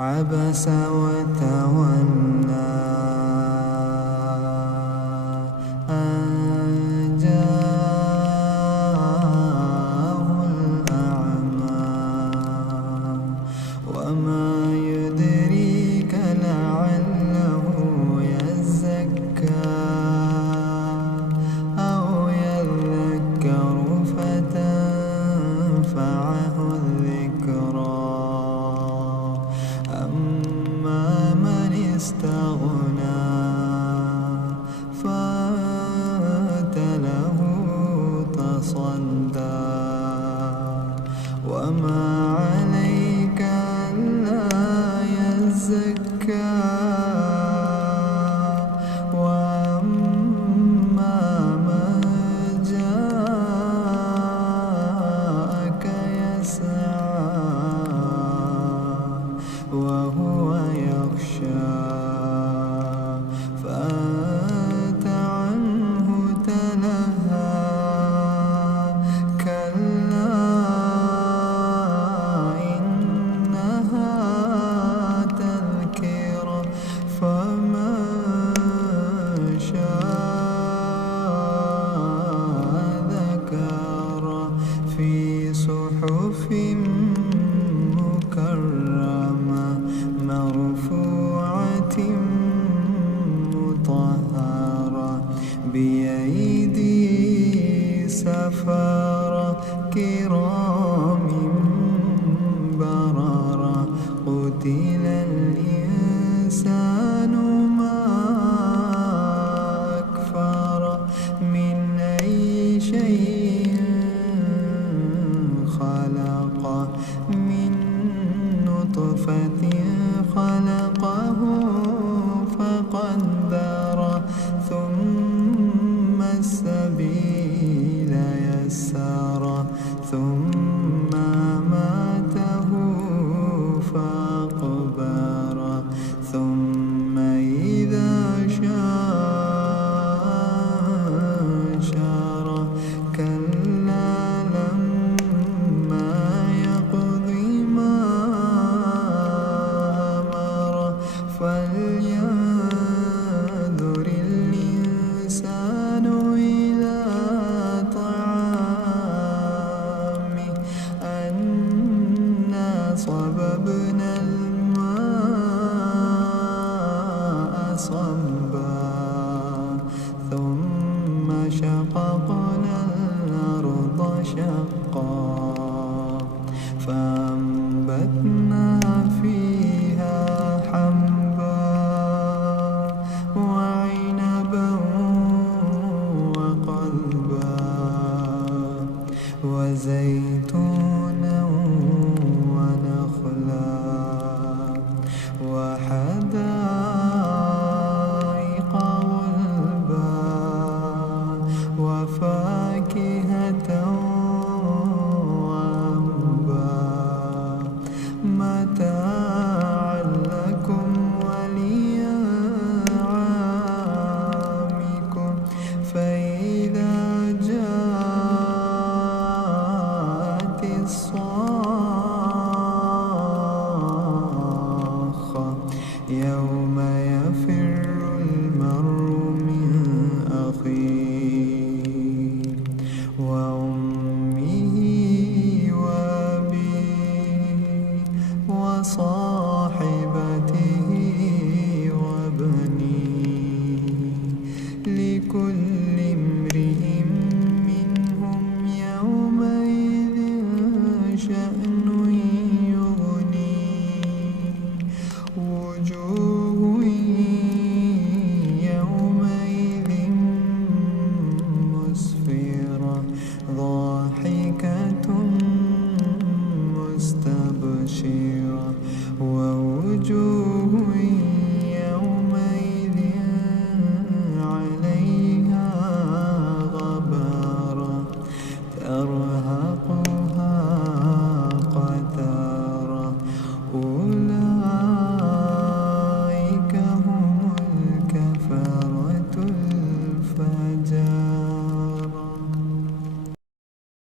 عبس وتولى أن جاءه الأعمى وما يدريك لعله يزكى أو يذكر فتنفعه الذكرى أما من استغنى فأنت له تصدى وما عليك ألا يزكى وأما من جاءك يسعى وهو يخشى فأنت عنه تلهى كلا إنها تذكرة فمن شاء ذكره في صحف مكرمة مرفوعة مطهرة بأيدي سفرة كرام بررة قتل الإنسان ما أكفره من أي شيء خلقه من نطفة خلقه